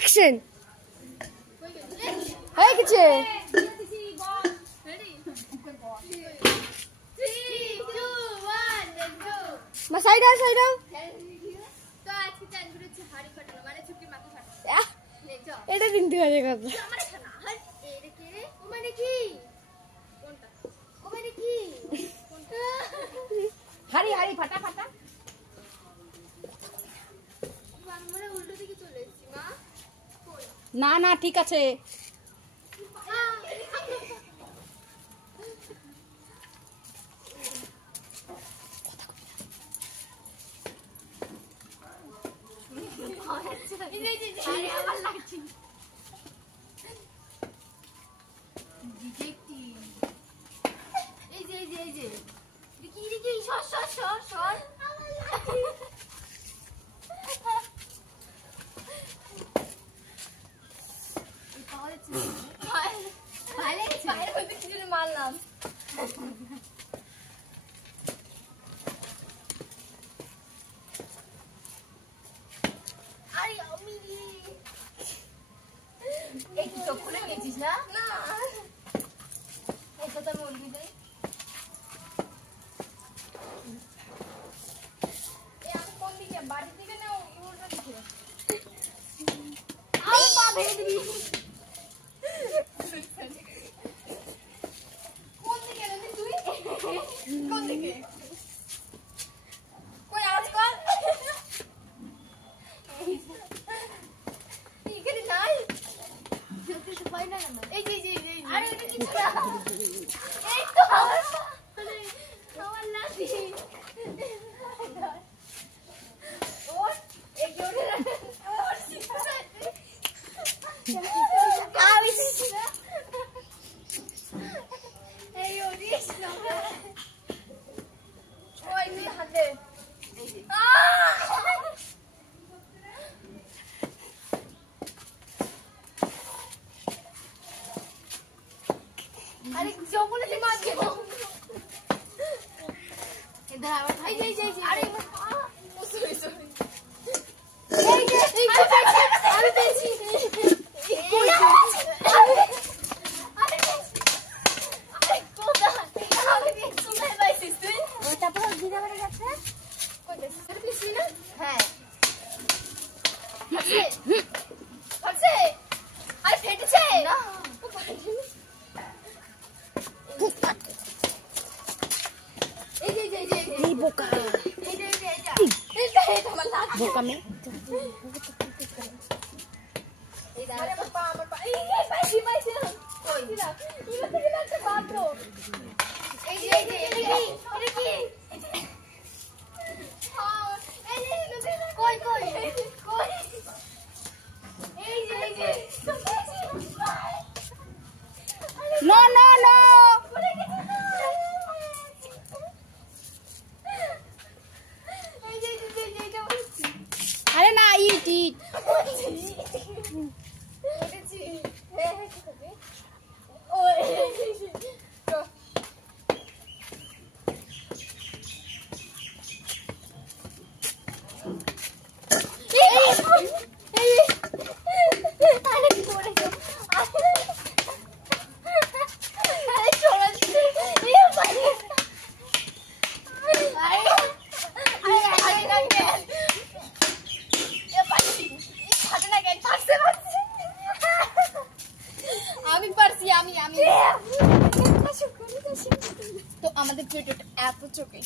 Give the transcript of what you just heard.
action হয়ে গেছে মা সাইড আও তো আজকে চান করেছি হাড়ি ফাটানো মানে ছুটির মাথা ফাটানো এটা কিন্তু হয়ে গেল আমার খানা এটা কি রে ও মানে কি কোনটা ও মানে কি হাড়ি হাড়ি ফাটা ফাটা আমরা উল্টো দিকে চলে এসেছি মা না না ঠিক আছে মারলাম খুলে গেছিস না না এই কথা বলবি তাই আমি কোন দিকে বাড়ির দিকে না উল্টো দিকে আর পা ভেঙে দিবি কোন দিকে রে তুই কোন দিকে কই আওয়াজ কর এখানে নাই এই যে আরে এটা কিছু না এই তো আমার লাঠি ওর এই জোরে ওর শিখতে আমি শিখছি না এই ওরিস না ওই তুই হাতে এই যে আরে জঙ্গলে যে মাছ দেব এদা আবার এই যে আরে সরি সরি এই যে আমি পেয়েছি আরে কোথা আমি পেয়েছি কোথায় পাইছিস তুই ওটা পুরো দিদাবাড়ি গেছে কই দেখছিস পেয়েছি না হ্যাঁ আছে আরে ফেটেছে না এই বোকা বোকা মে এই দাঁড়া পা আমার পা এই পাইছি কই দিলা ইলা থেকে লাগতে বাতো এই যে এটা কি হ্যাঁ এই যে কই এই যে নো আরে না ইট আমি তো আমাদের ভিডিওটা এত চোখে